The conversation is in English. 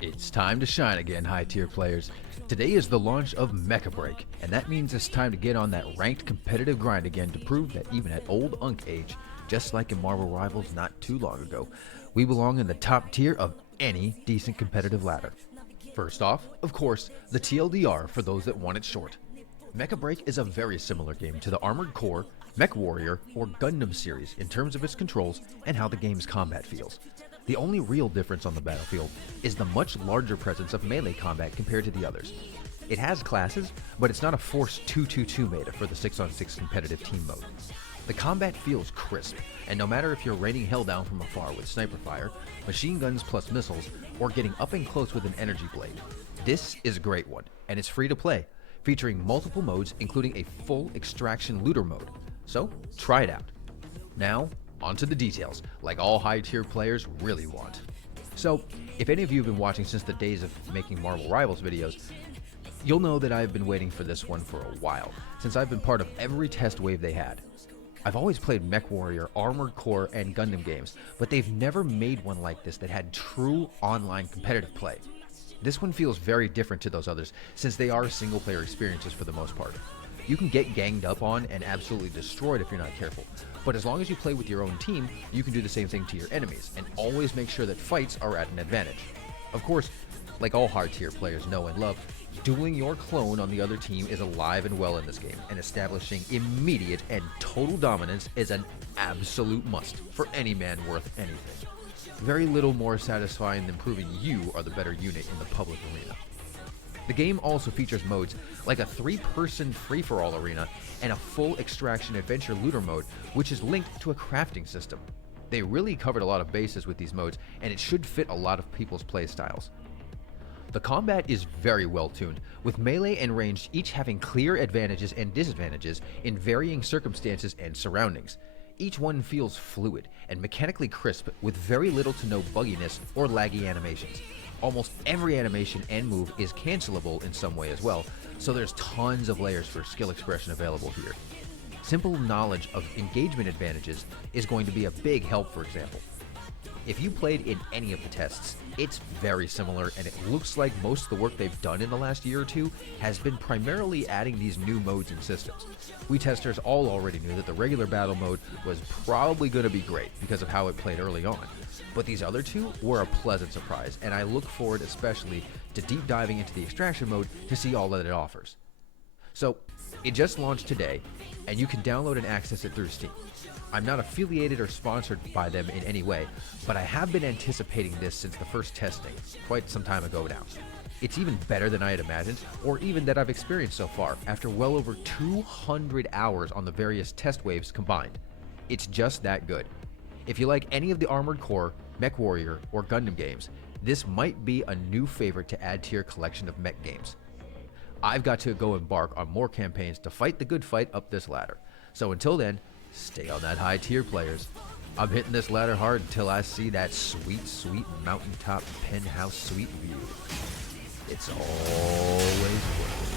It's time to shine again, high-tier players. Today is the launch of Mecha BREAK, and that means it's time to get on that ranked competitive grind again to prove that even at old Unk age, just like in Marvel Rivals not too long ago, we belong in the top tier of any decent competitive ladder. First off, of course, the TLDR for those that want it short. Mecha BREAK is a very similar game to the Armored Core, Mech Warrior, or Gundam series in terms of its controls and how the game's combat feels. The only real difference on the battlefield is the much larger presence of melee combat compared to the others. It has classes, but it's not a forced 2-2-2 meta for the 6-on-6 competitive team mode. The combat feels crisp, and no matter if you're raining hell down from afar with sniper fire, machine guns plus missiles, or getting up and close with an energy blade, this is a great one, and it's free to play, featuring multiple modes including a full extraction looter mode. So try it out. Now, onto the details, like all high-tier players really want. So, if any of you have been watching since the days of making Marvel Rivals videos, you'll know that I've been waiting for this one for a while, since I've been part of every test wave they had. I've always played Mech Warrior, Armored Core, and Gundam games, but they've never made one like this that had true online competitive play. This one feels very different to those others, since they are single-player experiences for the most part. You can get ganged up on and absolutely destroyed if you're not careful, but as long as you play with your own team, you can do the same thing to your enemies, and always make sure that fights are at an advantage. Of course, like all hard-tier players know and love, dueling your clone on the other team is alive and well in this game, and establishing immediate and total dominance is an absolute must for any man worth anything. Very little more satisfying than proving you are the better unit in the public arena. The game also features modes like a 3-person free-for-all arena and a full extraction adventure looter mode, which is linked to a crafting system. They really covered a lot of bases with these modes, and it should fit a lot of people's playstyles. The combat is very well tuned, with melee and ranged each having clear advantages and disadvantages in varying circumstances and surroundings. Each one feels fluid and mechanically crisp with very little to no bugginess or laggy animations. Almost every animation and move is cancelable in some way as well, so there's tons of layers for skill expression available here. Simple knowledge of engagement advantages is going to be a big help, for example. If you played in any of the tests, it's very similar, and it looks like most of the work they've done in the last year or two has been primarily adding these new modes and systems. We testers all already knew that the regular battle mode was probably going to be great because of how it played early on, but these other two were a pleasant surprise, and I look forward especially to deep diving into the extraction mode to see all that it offers. So, it just launched today, and you can download and access it through Steam. I'm not affiliated or sponsored by them in any way, but I have been anticipating this since the first testing, quite some time ago now. It's even better than I had imagined, or even that I've experienced so far, after well over 200 hours on the various test waves combined. It's just that good. If you like any of the Armored Core, Mech Warrior, or Gundam games, this might be a new favorite to add to your collection of mech games. I've got to go embark on more campaigns to fight the good fight up this ladder. So until then, stay on that high tier, players. I'm hitting this ladder hard until I see that sweet, sweet mountaintop penthouse suite view. It's always worth it.